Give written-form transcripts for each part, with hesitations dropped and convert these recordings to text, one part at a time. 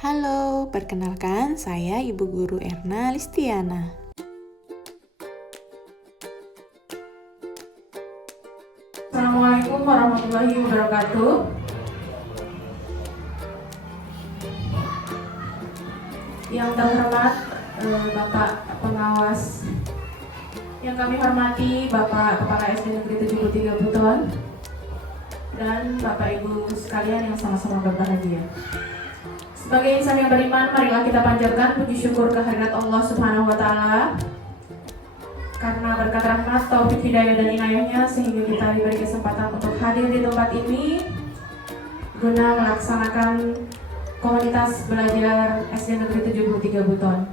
Halo, perkenalkan saya Ibu Guru Erna Listiana. Assalamualaikum warahmatullahi wabarakatuh. Yang terhormat Bapak Pengawas, yang kami hormati Bapak Kepala SD Negeri 73 Buton, dan Bapak Ibu sekalian yang sama-sama berbahagia. Sebagai insan yang beriman, marilah kita panjatkan puji syukur kehadirat Allah Subhanahu wa Ta'ala, karena berkat rahmat, taufik, hidayah dan inayahnya sehingga kita diberi kesempatan untuk hadir di tempat ini guna melaksanakan komunitas belajar SD Negeri 73 Buton.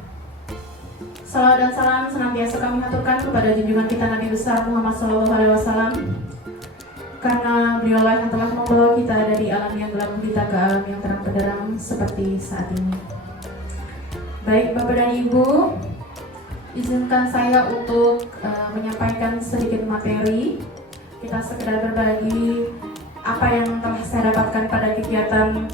Salawat dan salam senantiasa kami haturkan kepada junjungan kita Nabi besar Muhammad SAW, karena beliaulah yang telah membawa kita dari alam yang gelap gulita ke alam yang terang benderang seperti saat ini. Baik Bapak dan Ibu, izinkan saya untuk menyampaikan sedikit materi. Kita sekedar berbagi apa yang telah saya dapatkan pada kegiatan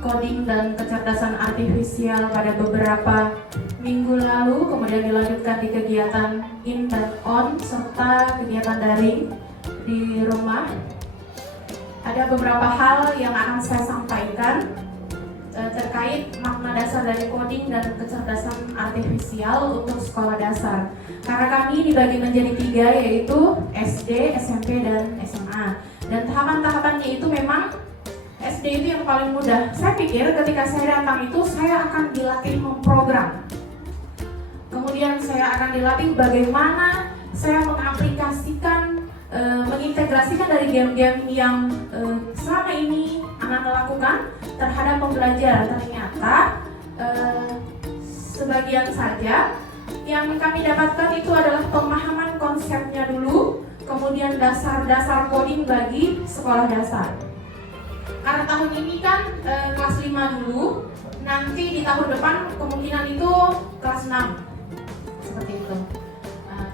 coding dan kecerdasan artifisial pada beberapa minggu lalu, kemudian dilanjutkan di kegiatan in dan on serta kegiatan daring di rumah. Ada beberapa hal yang akan saya sampaikan terkait makna dasar dari coding dan kecerdasan artifisial untuk sekolah dasar. Karena kami dibagi menjadi 3, yaitu SD, SMP, dan SMA. Dan tahapan-tahapannya itu memang SD itu yang paling mudah. Saya pikir ketika saya datang itu saya akan dilatih memprogram. Kemudian saya akan dilatih bagaimana saya mengaplikasikan, mengintegrasikan dari game-game yang selama ini anak lakukan terhadap pembelajaran. Ternyata sebagian saja yang kami dapatkan itu adalah pemahaman konsepnya dulu, kemudian dasar-dasar coding bagi sekolah dasar. Karena tahun ini kan kelas 5 dulu, nanti di tahun depan kemungkinan itu kelas 6. Seperti itu.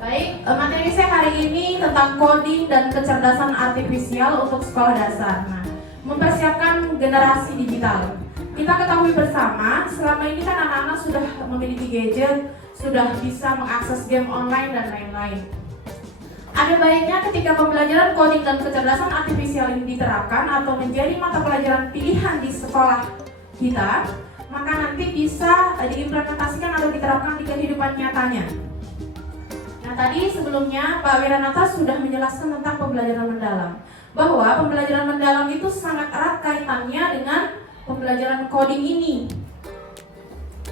Baik, materi saya hari ini tentang coding dan kecerdasan artifisial untuk sekolah dasar. Nah, mempersiapkan generasi digital. Kita ketahui bersama, selama ini kan anak-anak sudah memiliki gadget, sudah bisa mengakses game online dan lain-lain. Ada baiknya ketika pembelajaran coding dan kecerdasan artifisial ini diterapkan atau menjadi mata pelajaran pilihan di sekolah kita, maka nanti bisa diimplementasikan atau diterapkan di kehidupan nyatanya. Nah, tadi sebelumnya Pak Wiranata sudah menjelaskan tentang pembelajaran mendalam, bahwa pembelajaran mendalam itu sangat erat kaitannya dengan pembelajaran coding ini.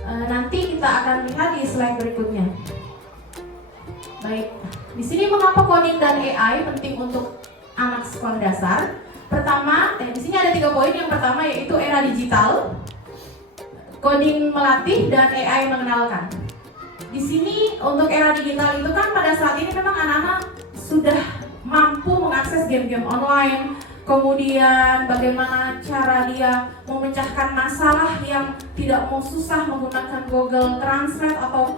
Nanti kita akan lihat di slide berikutnya. Baik, di sini mengapa coding dan AI penting untuk anak sekolah dasar? Pertama, di sini ada 3 poin. Yang pertama yaitu era digital, coding melatih, dan AI mengenalkan. Di sini untuk era digital itu kan pada saat ini memang anak-anak sudah mampu mengakses game-game online, kemudian bagaimana cara dia memecahkan masalah yang tidak mau susah menggunakan Google Translate atau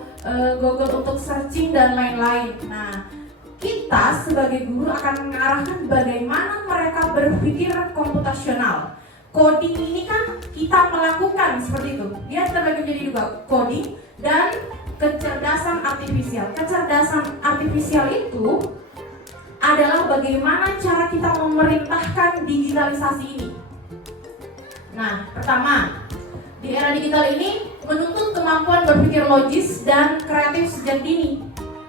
Google untuk searching dan lain-lain. Nah, kita sebagai guru akan mengarahkan bagaimana mereka berpikir komputasional. Coding ini kan kita melakukan seperti itu. Dia terbagi menjadi 2, coding dan kecerdasan artifisial. Kecerdasan artifisial itu adalah bagaimana cara kita memerintahkan digitalisasi ini. Nah, pertama, di era digital ini menuntut kemampuan berpikir logis dan kreatif sejak dini.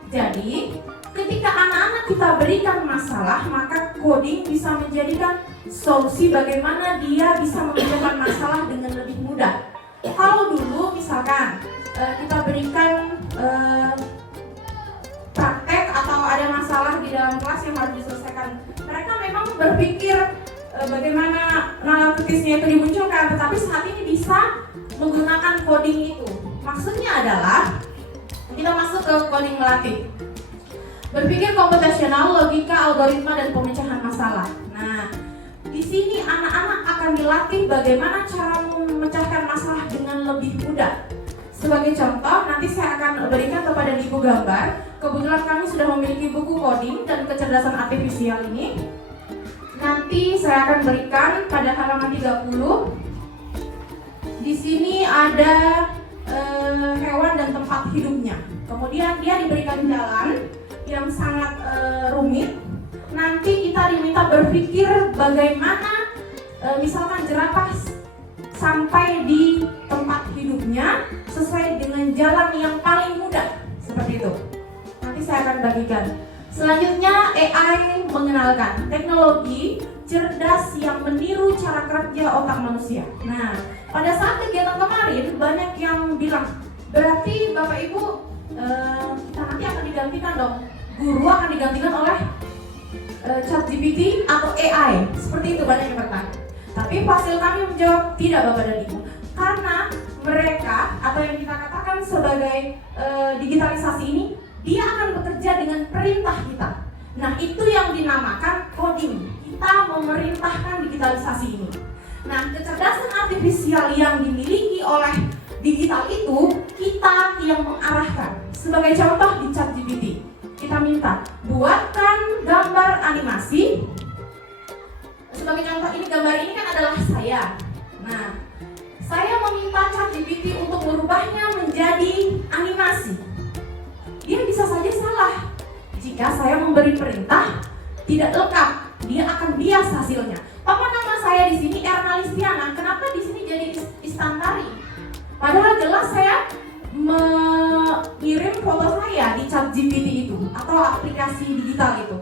Jadi, ketika anak-anak kita berikan masalah, maka coding bisa menjadikan solusi bagaimana dia bisa mengerjakan masalah dengan lebih mudah. Kalau dulu misalkan kita berikan praktek atau ada masalah di dalam kelas yang harus diselesaikan, mereka memang berpikir bagaimana nalar kritisnya itu dimunculkan, tetapi saat ini bisa menggunakan coding itu. Maksudnya adalah kita masuk ke coding melatih. Berpikir komputasional, logika, algoritma, dan pemecahan masalah. Nah, di sini anak-anak akan dilatih bagaimana cara memecahkan masalah dengan lebih mudah. Sebagai contoh, nanti saya akan berikan kepada Ibu gambar. Kebetulan kami sudah memiliki buku coding dan kecerdasan artifisial ini. Nanti saya akan berikan pada halaman 30. di sini ada hewan dan tempat hidupnya. Kemudian dia diberikan jalan yang sangat rumit. Nanti kita diminta berpikir bagaimana misalkan jerapah sampai di tempat hidupnya sesuai dengan jalan yang paling mudah, seperti itu. Nanti saya akan bagikan. Selanjutnya AI mengenalkan teknologi cerdas yang meniru cara kerja otak manusia. Nah, pada saat kegiatan kemarin banyak yang bilang, berarti Bapak Ibu kita nanti akan digantikan dong, guru akan digantikan oleh ChatGPT atau AI. Seperti itu banyak yang bertanya. Tapi hasil kami menjawab tidak Bapak dan Ibu, karena mereka atau yang kita katakan sebagai digitalisasi ini, dia akan bekerja dengan perintah kita. Nah, itu yang dinamakan coding. Kita memerintahkan digitalisasi ini. Nah, kecerdasan artifisial yang dimiliki oleh digital itu kita yang mengarahkan. Sebagai contoh di ChatGPT, kita minta buatkan gambar animasi. Sebagai contoh ini, gambar ini kan adalah saya. Nah, saya meminta ChatGPT untuk merubahnya menjadi animasi. Dia bisa saja salah. Jika saya memberi perintah tidak lengkap, dia akan bias hasilnya. Apa nama saya di sini Erna Listiana? Kenapa di sini jadi Istantari? Padahal jelas saya mengirim foto saya di ChatGPT itu atau aplikasi digital itu.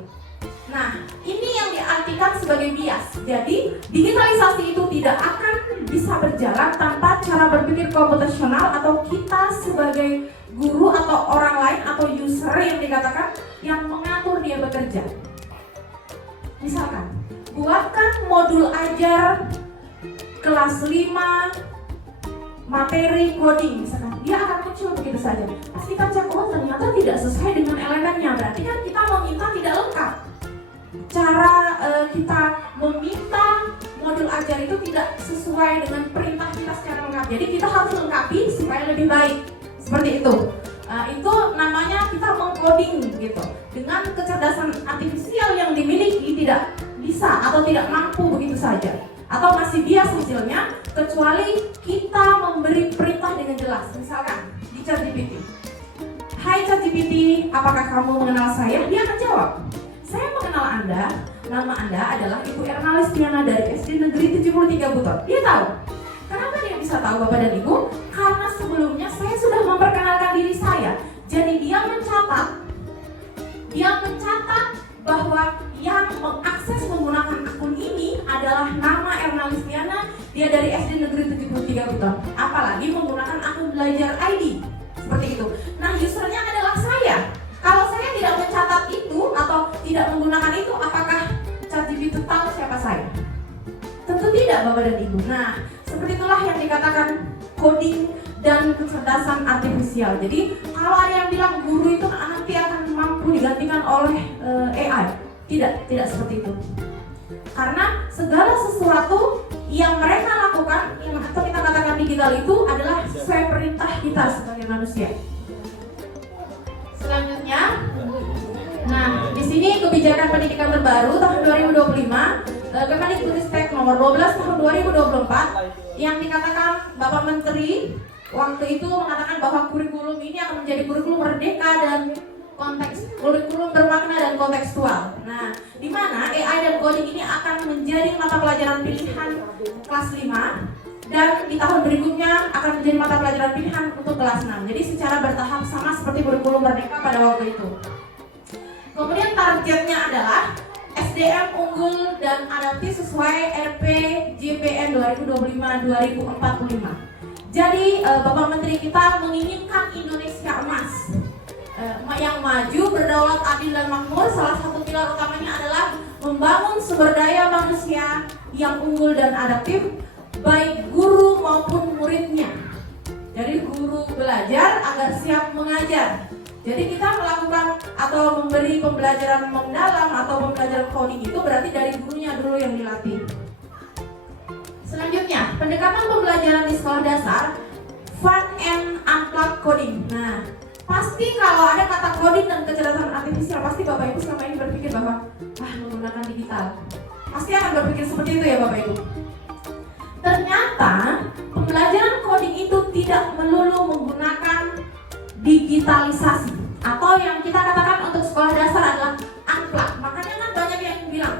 Nah, ini yang diartikan sebagai bias. Jadi, digitalisasi itu tidak akan bisa berjalan tanpa cara berpikir komputasional atau kita sebagai guru atau orang lain atau user yang dikatakan yang mengatur dia bekerja. Misalkan, buatkan modul ajar kelas 5 materi coding misalkan, dia akan muncul begitu saja. Pas kita cek, oh ternyata tidak sesuai dengan elemennya, berarti kan kita meminta tidak lengkap. Cara kita meminta modul ajar itu tidak sesuai dengan perintah kita secara lengkap. Jadi kita harus lengkapi supaya lebih baik. Seperti itu. Itu namanya kita mengcoding gitu. Dengan kecerdasan artifisial yang dimiliki tidak bisa atau tidak mampu begitu saja. Atau masih bias hasilnya, kecuali kita memberi perintah dengan jelas. Misalkan di ChatGPT, "Hai ChatGPT, apakah kamu mengenal saya?" Dia akan jawab, "Saya mengenal Anda, nama Anda adalah Ibu Erna Listiana dari SD Negeri 73 Buton." Dia tahu. Kenapa dia bisa tahu Bapak dan Ibu? Karena sebelumnya saya sudah memperkenalkan diri saya. Jadi dia mencatat bahwa yang mengakses menggunakan akun ini adalah nama Erna Listiana, dia dari SD Negeri 73 Buton. Apalagi menggunakan akun belajar ID. Seperti itu. Nah, usernya adalah saya. Kalau saya tidak mencatat itu atau tidak menggunakan itu, apakah ChatGPT tahu siapa saya? Tentu tidak Bapak dan Ibu. Nah, seperti itulah yang dikatakan coding dan kecerdasan artifisial. Jadi kalau ada yang bilang guru itu nanti akan mampu digantikan oleh AI, tidak seperti itu. Karena segala sesuatu yang mereka lakukan, yang atau kita katakan digital itu adalah sesuai perintah kita sebagai manusia. Selanjutnya, nah di sini kebijakan pendidikan terbaru tahun 2025, Kemendikbudristek nomor 12 tahun 2024 yang dikatakan Bapak Menteri waktu itu mengatakan bahwa kurikulum ini akan menjadi kurikulum merdeka dan kurikulum bermakna dan kontekstual. Nah, di mana AI dan coding ini akan menjadi mata pelajaran pilihan kelas 5 dan di tahun berikutnya akan menjadi mata pelajaran pilihan untuk kelas 6. Jadi secara bertahap sama seperti kurikulum merdeka pada waktu itu. Kemudian targetnya adalah SDM unggul dan adaptif sesuai RPJPN 2025-2045. Jadi Bapak Menteri kita menginginkan Indonesia emas yang maju, berdaulat, adil dan makmur. Salah satu pilar utamanya adalah membangun sumber daya manusia yang unggul dan adaptif, baik guru maupun muridnya. Jadi guru belajar agar siap mengajar. Jadi kita melakukan atau memberi pembelajaran mendalam atau pembelajaran coding itu berarti dari gurunya dulu yang dilatih. Selanjutnya, pendekatan pembelajaran di sekolah dasar, fun and unplugged coding. Nah, pasti kalau ada kata coding dan kecerdasan artifisial, pasti Bapak Ibu selama ini berpikir bahwa menggunakan digital. Pasti akan berpikir seperti itu ya Bapak Ibu. Ternyata pembelajaran coding itu tidak melulu menggunakan digitalisasi, atau yang kita katakan untuk sekolah dasar adalah unplug. Makanya kan banyak yang bilang,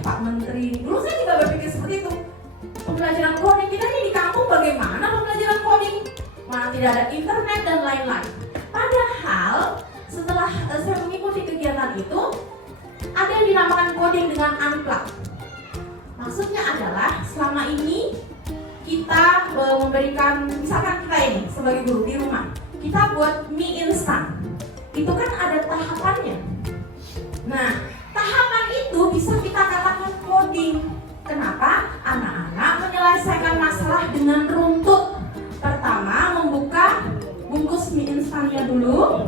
Pak Menteri, dulu saya juga berpikir seperti itu. Pembelajaran coding kita ini di kampung bagaimana pembelajaran coding? Mana tidak ada internet dan lain-lain. Padahal setelah saya mengikuti kegiatan itu, ada yang dinamakan coding dengan unplug. Maksudnya adalah selama ini kita memberikan, misalkan kita ini sebagai guru di rumah, kita buat mie instan. Itu kan ada tahapannya. Nah, tahapan itu bisa kita katakan coding. Kenapa? Anak-anak menyelesaikan masalah dengan runtut. Pertama, membuka bungkus mie instannya dulu.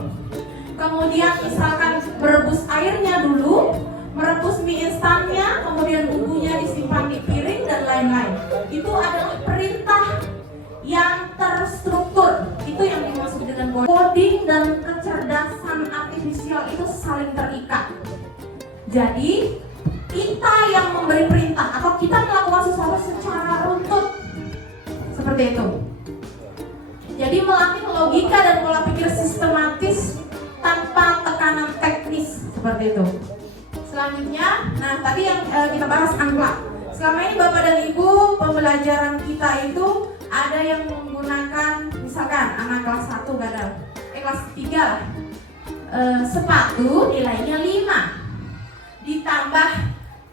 Kemudian misalkan merebus airnya dulu, merebus mie instannya, kemudian bumbunya disimpan di piring dan lain-lain. Itu adalah perintah yang terstruktur. Itu yang dimaksud dengan coding, dan kecerdasan artifisial itu saling terikat. Jadi kita yang memberi perintah atau kita melakukan sesuatu secara runtut seperti itu. Jadi melatih logika dan pola pikir sistematis tanpa tekanan teknis seperti itu. Selanjutnya, nah tadi yang kita bahas unplug. Selama ini Bapak dan Ibu, pembelajaran kita itu ada yang menggunakan, misalkan anak kelas 1 kadang, kelas 3 lah, sepatu nilainya 5, ditambah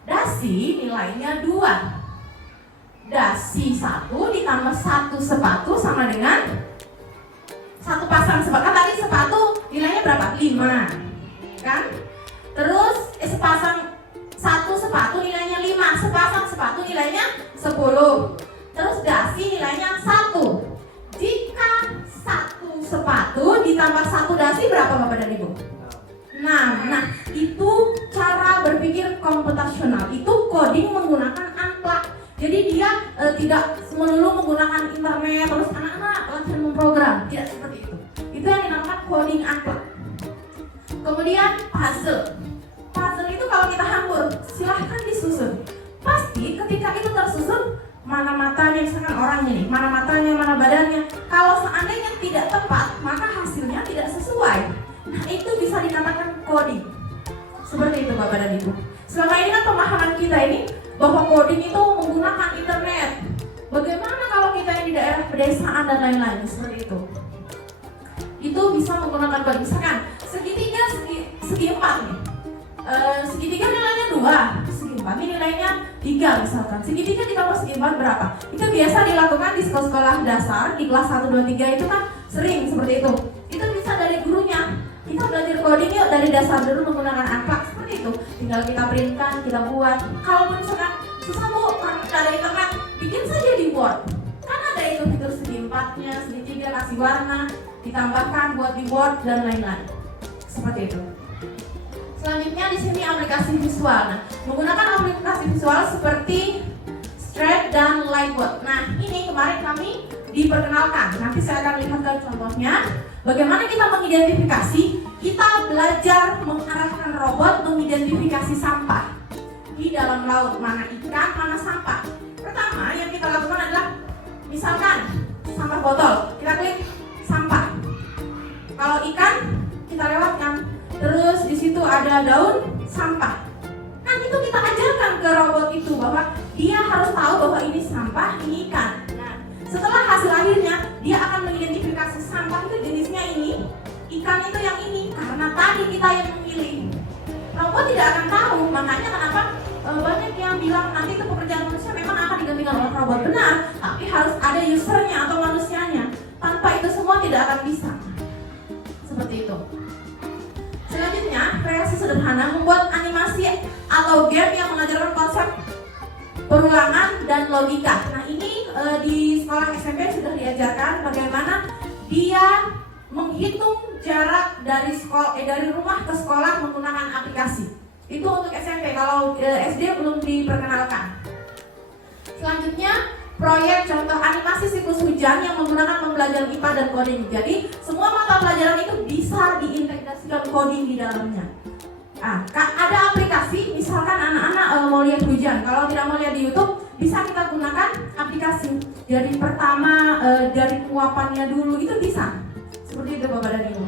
dasi nilainya 2. Dasi 1 ditambah 1 sepatu sama dengan 1 pasang sepatu. Kan tadi sepatu nilainya berapa? 5, kan? Terus sepasang 1 sepatu nilainya 5, sepasang sepatu nilainya 10. Terus dasi nilainya 1. Jika 1 sepatu ditambah 1 dasi berapa Bapak dan Ibu? 6. Nah, itu cara berpikir komputasional. Itu coding menggunakan unplug. Jadi dia tidak melulu menggunakan internet terus anak-anak latihan memprogram, tidak seperti itu. Itu yang dinamakan coding unplug. Kemudian puzzle. Puzzle itu kalau kita hambur, silahkan disusun. Pasti ketika itu tersusun, mana matanya, misalkan orangnya nih, mana matanya, mana badannya. Kalau seandainya tidak tepat, maka hasilnya tidak sesuai. Nah, itu bisa dikatakan coding. Seperti itu Bapak dan Ibu. Selama ini kan pemahaman kita ini bahwa coding itu menggunakan internet. Bagaimana kalau kita yang di daerah pedesaan dan lain-lain seperti itu? Itu bisa menggunakan coding. Misalkan segitiga segi 4 nih. Segitiga nilainya 2, segi 4 ini nilainya 3 misalkan. Segitiga ditambah segi 4 berapa? Itu biasa dilakukan di sekolah dasar, di kelas 1, 2, 3 itu kan sering seperti itu. Itu bisa dari gurunya. Kita belajar coding yuk dari dasar dulu menggunakan unplug seperti itu. Tinggal kita printkan, kita buat. Kalau misalkan susah Bu, karena ada internet, bikin saja di Word. Kan ada itu fitur segi 4-nya, segitiga kasih warna, ditambahkan buat di Word dan lain-lain. Seperti itu. Selanjutnya di sini aplikasi visual. Nah, menggunakan aplikasi visual seperti Stripe dan Lightboard. Nah, ini kemarin kami diperkenalkan. Nanti saya akan lihatkan contohnya. Bagaimana kita mengidentifikasi? Kita belajar mengarahkan robot mengidentifikasi sampah di dalam laut, mana ikan, mana sampah. Pertama yang kita lakukan adalah misalkan sampah botol, kita klik sampah. Kalau ikan kita lewatkan. Terus di situ ada daun sampah. Nah, itu kita ajarkan ke robot itu bahwa dia harus tahu bahwa ini sampah, ini ikan. Nah, setelah hasil akhirnya dia akan mengidentifikasi sampah itu jenisnya ini, ikan itu yang ini, karena tadi kita yang memilih. Robot tidak akan tahu, makanya kenapa banyak yang bilang nanti itu pekerjaan manusia memang akan digantikan oleh robot. Benar, tapi harus ada usernya atau manusianya. Tanpa itu semua tidak akan bisa. Seperti itu. Selanjutnya, kreasi sederhana membuat animasi atau game yang mengajarkan konsep perulangan dan logika. Nah, ini di sekolah SMP sudah diajarkan bagaimana dia menghitung jarak dari rumah ke sekolah menggunakan aplikasi. Itu untuk SMP, kalau SD belum diperkenalkan. Selanjutnya, proyek contoh animasi siklus hujan yang menggunakan pembelajaran IPA dan coding. Jadi semua mata pelajaran itu bisa diintegrasikan coding di dalamnya. Nah, ada aplikasi, misalkan anak-anak mau lihat hujan. Kalau tidak mau lihat di YouTube, bisa kita gunakan aplikasi verifikasi. Jadi pertama dari penguapannya dulu itu bisa. Seperti itu Bapak dan Ibu.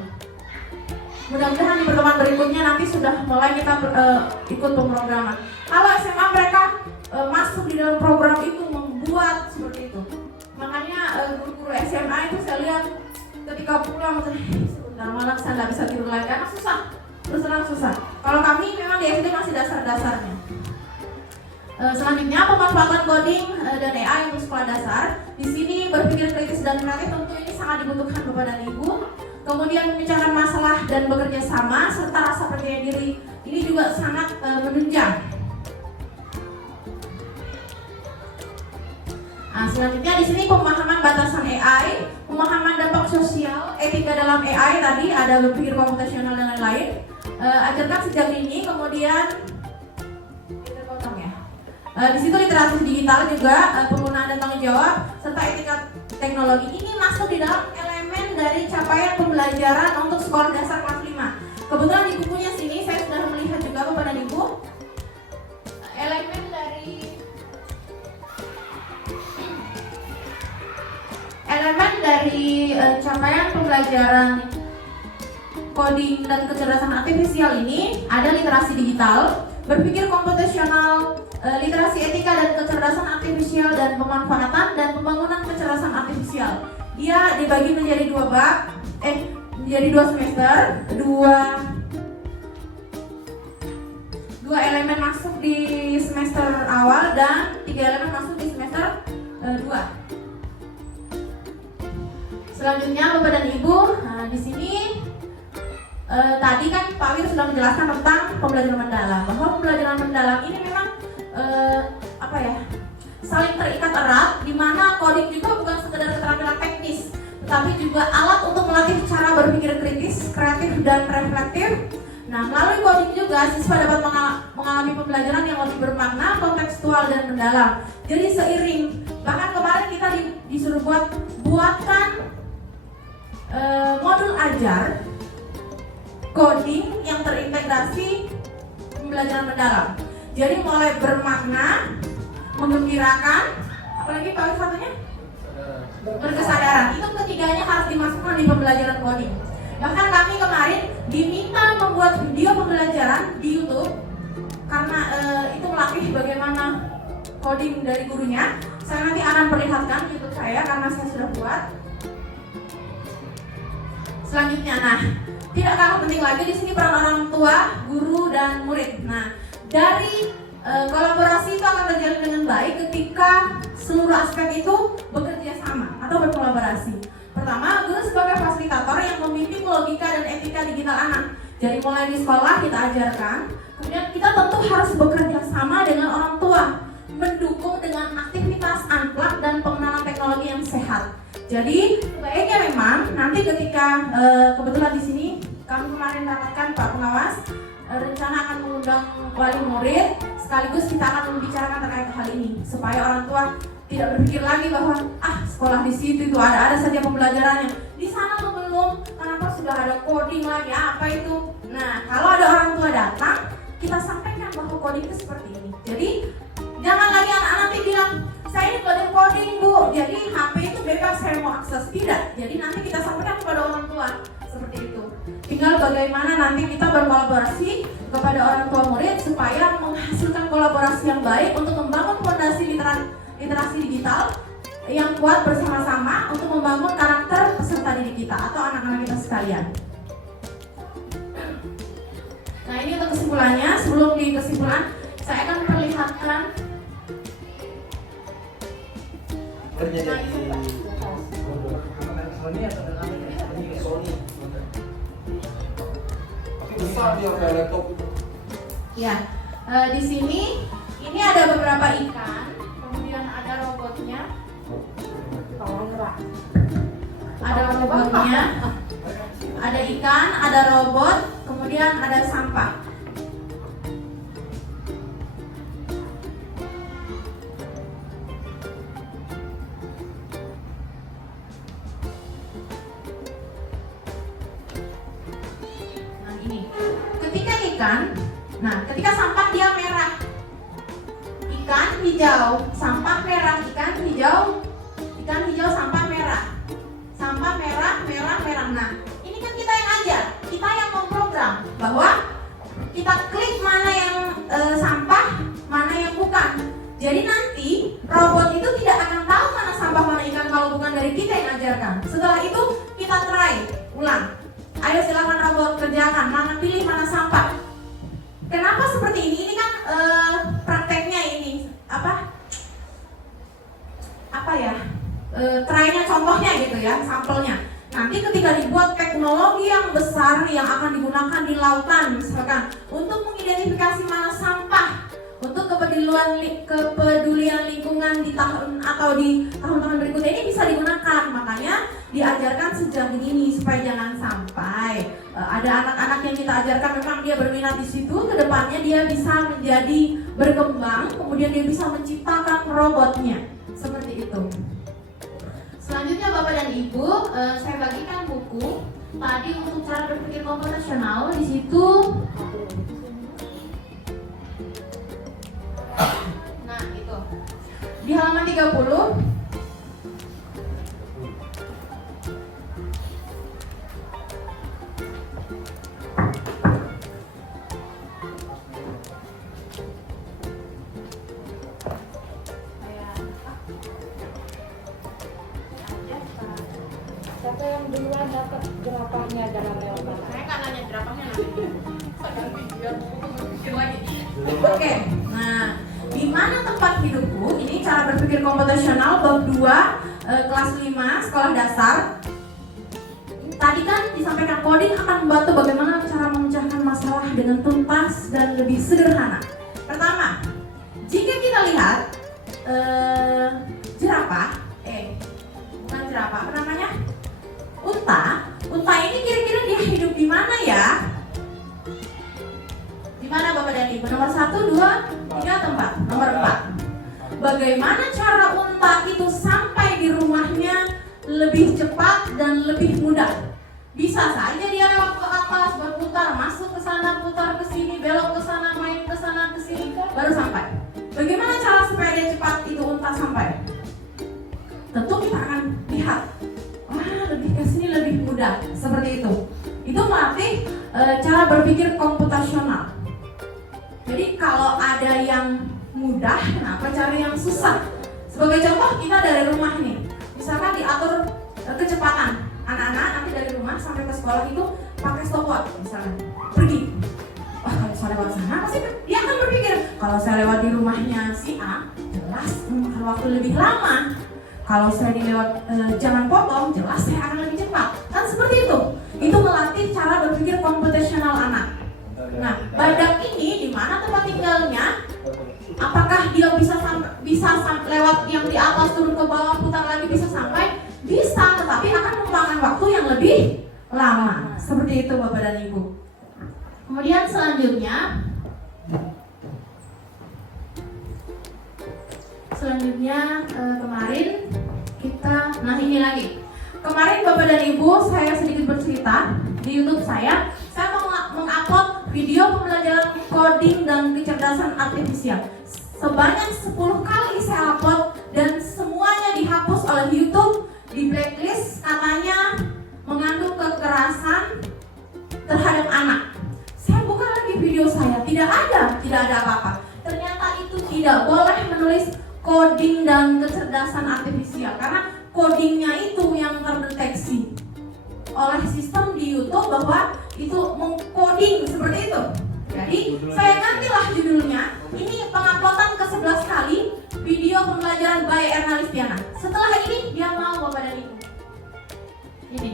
Mudah-mudahan di pertemuan berikutnya nanti sudah mulai kita ikut pemrograman. Kalau SMA mereka masuk di dalam program itu membuat seperti itu. Makanya guru-guru SMA itu saya lihat ketika pulang sebentar malam saya nggak bisa tidur lagi karena susah, terus terang susah. Kalau kami memang di SD masih dasar-dasarnya. Selanjutnya pemanfaatan coding dan AI untuk sekolah dasar. Di sini berpikir kritis dan kreatif tentu ini sangat dibutuhkan Bapak dan Ibu. Kemudian membicarakan masalah dan bekerja sama serta rasa percaya diri ini juga sangat menunjang. Nah, selanjutnya di sini pemahaman batasan AI, pemahaman dampak sosial, etika dalam AI tadi ada berpikir komputasional dan lain-lain. Ajarkan sejak ini, kemudian di situ literasi digital juga, penggunaan dan tanggung jawab serta etika teknologi ini masuk di dalam elemen dari capaian pembelajaran untuk sekolah dasar kelas 5. Kebetulan di bukunya sini saya sudah melihat juga Bapak dan Ibu elemen dari capaian pembelajaran coding dan kecerdasan artifisial ini ada literasi digital, berpikir komputasional, literasi etika dan kecerdasan artifisial dan pemanfaatan dan pembangunan kecerdasan artifisial. Dia dibagi menjadi menjadi 2 semester, dua elemen masuk di semester awal dan 3 elemen masuk di semester 2. Selanjutnya Bapak dan Ibu, di sini tadi kan Pak Wir sudah menjelaskan tentang pembelajaran mendalam, bahwa pembelajaran mendalam ini memang saling terikat erat, di mana coding juga bukan sekedar keterampilan teknis, tetapi juga alat untuk melatih cara berpikir kritis, kreatif dan reflektif. Nah, melalui coding juga siswa dapat mengalami pembelajaran yang lebih bermakna, kontekstual dan mendalam. Jadi seiring, bahkan kemarin kita disuruh buatkan modul ajar coding yang terintegrasi pembelajaran mendalam. Jadi mulai bermakna, menggembirakan, apalagi Pak satunya? Berkesadaran. Itu ketiganya harus dimasukkan di pembelajaran coding. Bahkan kami kemarin diminta membuat video pembelajaran di YouTube karena itu melatih bagaimana coding dari gurunya. Saya nanti akan perlihatkan YouTube saya karena saya sudah buat. Selanjutnya, nah, tidak kalah penting lagi di sini peran orang tua, guru dan murid. Nah, dari kolaborasi itu akan terjalin dengan baik ketika seluruh aspek itu bekerja sama atau berkolaborasi. Pertama, guru sebagai fasilitator yang membimbing logika dan etika digital anak. Jadi mulai di sekolah kita ajarkan, kemudian kita tentu harus bekerja sama dengan orang tua, mendukung dengan aktivitas unplug dan pengenalan teknologi yang sehat. Jadi baiknya memang nanti ketika kebetulan di sini kami kemarin dapatkan Pak Pengawas rencana akan mengundang wali murid, sekaligus kita akan membicarakan terkait hal ini supaya orang tua tidak berpikir lagi bahwa sekolah di situ itu ada saja pembelajarannya. Di sana tuh belum, kenapa sudah ada coding lagi, apa itu? Nah, kalau ada orang tua datang, kita sampaikan bahwa coding itu seperti ini. Jadi jangan lagi anak-anak nanti bilang, saya ini belajar coding Bu, jadi HP itu bebas saya mau akses. Tidak, jadi nanti kita sampaikan kepada orang tua seperti itu. Tinggal bagaimana nanti kita berkolaborasi kepada orang tua murid supaya menghasilkan kolaborasi yang baik untuk membangun fondasi literasi digital yang kuat bersama-sama untuk membangun karakter peserta didik kita atau anak-anak kita sekalian. Nah, ini untuk kesimpulannya. Sebelum di kesimpulan, saya akan perlihatkan. Kerja di Sony atau Sony. Besar dia kayak laptop itu. Ya, di sini ini ada beberapa ikan, kemudian ada robotnya. Ada robotnya, ada ikan, ada robot, kemudian ada sampah. Ketika sampah dia merah, ikan hijau, sampah merah, ikan hijau, sampah merah. Sampah merah, merah, merah. Nah, ini kan kita yang ajar, kita yang memprogram bahwa kita klik mana yang sampah, mana yang bukan. Jadi nanti robot itu tidak akan tahu mana sampah, mana ikan kalau bukan dari kita yang ajarkan. Setelah itu kita try ulang. Ayo silakan robot kerjakan, mana pilih mana sampah. Kenapa seperti ini? Ini kan prakteknya ini apa ya? Try-nya contohnya gitu ya, sampelnya. Nanti ketika dibuat teknologi yang besar yang akan digunakan di lautan misalkan untuk mengidentifikasi mana sampah untuk kepedulian lingkungan di tahun atau di tahun-tahun berikutnya ini bisa digunakan. Makanya diajarkan sejak dini supaya jangan sampai ada anak-anak yang kita ajarkan memang dia berminat di situ, kedepannya dia bisa menjadi berkembang, kemudian dia bisa menciptakan robotnya seperti itu. Selanjutnya Bapak dan Ibu, saya bagikan buku tadi untuk cara berpikir komputasional. Di situ, nah itu di halaman 30. Siapa yang duluan dapat jerapahnya dalam lewat mana? Saya nggak nanya jerapahnya nanti. Saya ganti biar buku berpikir lagi. Oke, nah di mana tempat hidupku? Ini cara berpikir komputasional bab 2 kelas 5 sekolah dasar. Tadi kan disampaikan coding akan membantu bagaimana cara memecahkan masalah dengan tuntas dan lebih sederhana. Pertama, jika kita lihat jerapah, bukan jerapah, apa namanya? Unta ini kira-kira dia hidup di mana ya? Di mana Bapak dan Ibu? Nomor 1, 2, 3 atau 4? Nomor 4. Bagaimana cara unta itu sampai di rumahnya lebih cepat dan lebih mudah? Bisa saja dia lewat ke atas, berputar, masuk ke sana, putar ke sini, belok ke sana, main ke sana, ke sini, baru sampai. Bagaimana cara supaya dia cepat itu unta sampai? Tentu kita akan lihat. Lebih ke sini lebih mudah, seperti itu. Itu melatih cara berpikir komputasional. Jadi kalau ada yang mudah, kenapa cari yang susah? Sebagai contoh, kita dari rumah nih, misalkan diatur kecepatan anak-anak nanti dari rumah sampai ke sekolah itu pakai stopwatch, misalnya pergi. Wah, kalau saya lewat sana, pasti dia akan berpikir kalau saya lewat di rumahnya si A, jelas memakan waktu lebih lama. Kalau saya dilewat jalan potong, jelas saya akan lebih cepat. Kan seperti itu. Itu melatih cara berpikir komputasional anak. Nah, badak ini di mana tempat tinggalnya? Apakah dia bisa lewat yang di atas turun ke bawah putar lagi bisa sampai? Bisa, tetapi akan memakan waktu yang lebih lama. Seperti itu Bapak dan Ibu. Kemudian selanjutnya kemarin nah ini lagi. Kemarin Bapak dan Ibu saya sedikit bercerita di YouTube saya mengupload video pembelajaran coding dan kecerdasan artifisial. Sebanyak 10 kali saya upload dan semuanya dihapus oleh YouTube, di blacklist katanya mengandung kekerasan terhadap anak. Saya buka lagi video saya, tidak ada apa-apa. Ternyata itu tidak boleh menulis coding dan kecerdasan artifisial karena codingnya itu yang terdeteksi oleh sistem di YouTube bahwa itu mengcoding seperti itu. Jadi saya gantilah judulnya. Ini penguploadan ke-11 kali video pembelajaran by Erna Listiana. Setelah ini dia mau Bapak dan Ibu. Ini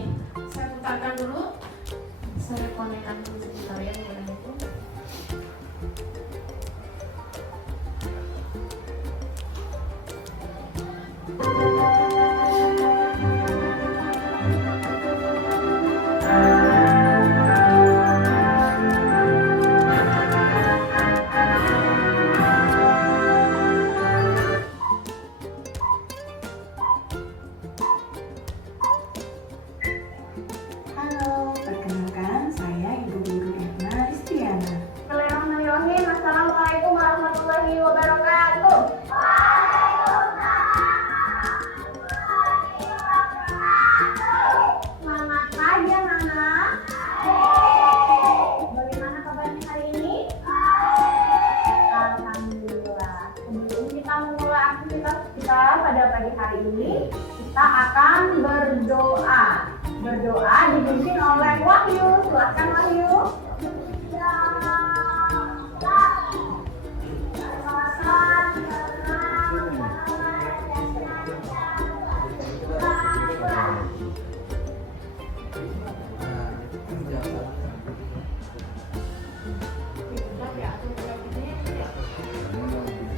saya putarkan dulu. Saya konekkan dulu sebentar ya Bapak dan Ibu. Halo, perkenalkan saya Ibu Guru Erna pagi hari ini kita akan berdoa. Berdoa dipimpin oleh Wahyu. Silakan Wahyu.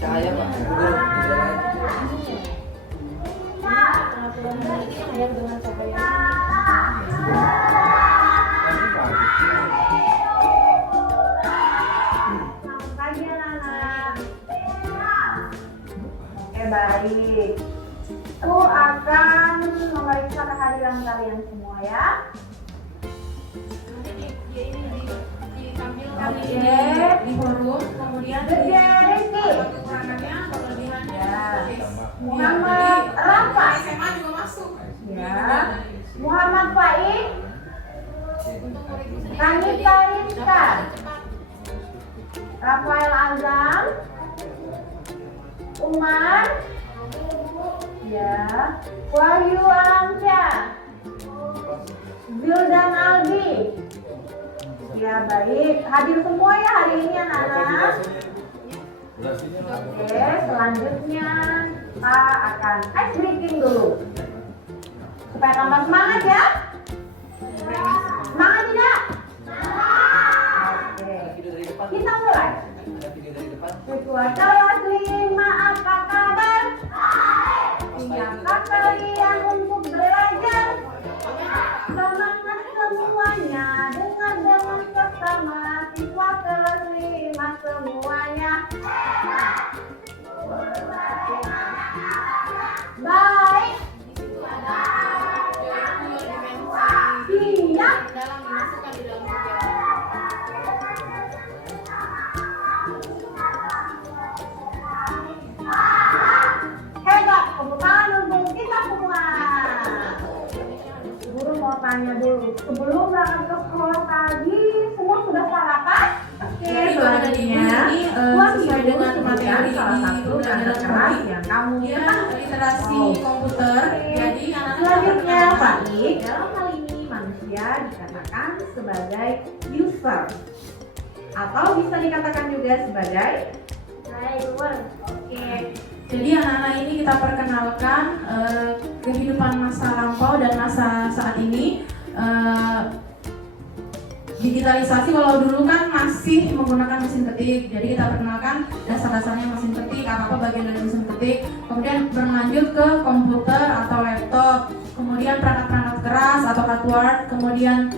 Cahaya Pak. Yang dengan cahaya. Selamat pagi anak-anak. Oke, baik. Aku akan memeriksa kehadiran kalian semua ya. Kami di forum, kemudian Rizky, kekurangannya, kelebihannya. Ya. Muhammad Rafa, SMA juga masuk. ya. Muhammad Faik, Kanita Rizka, Rafael Azam, Umar, ya. Wahyu Alamsyah, Zildan Albi. Ya baik, hadir semua ya hari ini anak-anak. Oke, selanjutnya kita akan ice breaking dulu supaya tambah semangat ya. Semangat tidak? Oke, kita mulai. Cuaca lima, apa kabar? Siapkah kalian untuk belajar? Semangat semuanya, dengan bersama siswa kelas 5 semuanya. Baik. Siap. Hebat, tepuk tangan untuk kita semua. Guru mau tanya dulu, sebelum berangkat ke sekolah tadi, semua sudah sarapan? Oke, selanjutnya, sesuai dengan materi salah satu di pelajaran kelas yang kamu ya, literasi komputer. Jadi selanjutnya, Faik, dalam hal ini manusia dikatakan sebagai user atau bisa dikatakan juga sebagai driver. Oke. Jadi anak-anak ini kita perkenalkan kehidupan masa lampau dan masa saat ini. Digitalisasi, kalau dulu kan masih menggunakan mesin ketik, jadi kita perkenalkan dasar-dasarnya mesin ketik, apa bagian dari mesin ketik, kemudian berlanjut ke komputer atau laptop, kemudian perangkat-perangkat keras atau hardware, kemudian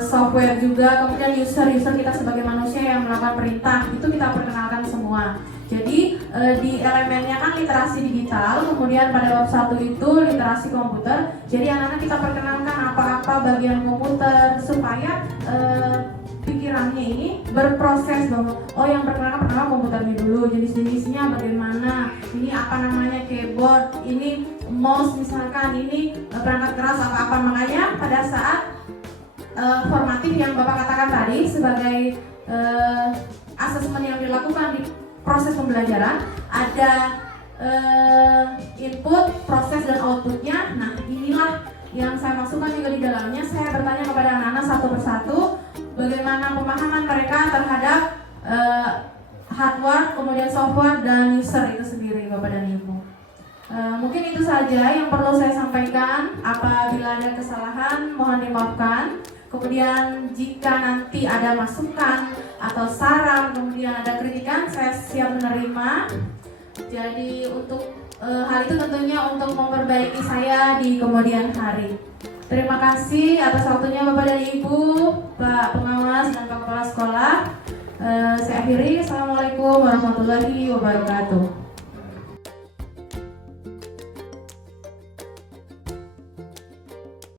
software juga, kemudian user kita sebagai manusia yang melakukan perintah, itu kita perkenalkan semua. Jadi di elemennya kan literasi digital, kemudian pada bab 1 itu literasi komputer. Jadi anak-anak kita perkenalkan apa-apa bagian komputer supaya pikirannya ini berproses bahwa oh yang perkenalkan pertama komputernya dulu, jenis-jenisnya bagaimana, ini apa namanya keyboard, ini mouse misalkan, ini perangkat keras apa-apa. Makanya pada saat formatif yang Bapak katakan tadi sebagai asesmen yang dilakukan di proses pembelajaran, ada input, proses, dan outputnya. Nah inilah yang saya masukkan juga di dalamnya. Saya bertanya kepada anak-anak satu persatu bagaimana pemahaman mereka terhadap hardware, kemudian software, dan user itu sendiri, Bapak dan Ibu. Mungkin itu saja yang perlu saya sampaikan. Apabila ada kesalahan mohon dimaafkan. Kemudian jika nanti ada masukan atau saran, kemudian ada kritikan, saya siap menerima. Jadi untuk hal itu tentunya untuk memperbaiki saya di kemudian hari. Terima kasih atas waktunya Bapak dan Ibu, Pak Pengawas dan Pak Kepala Sekolah. Saya akhiri. Assalamualaikum warahmatullahi wabarakatuh.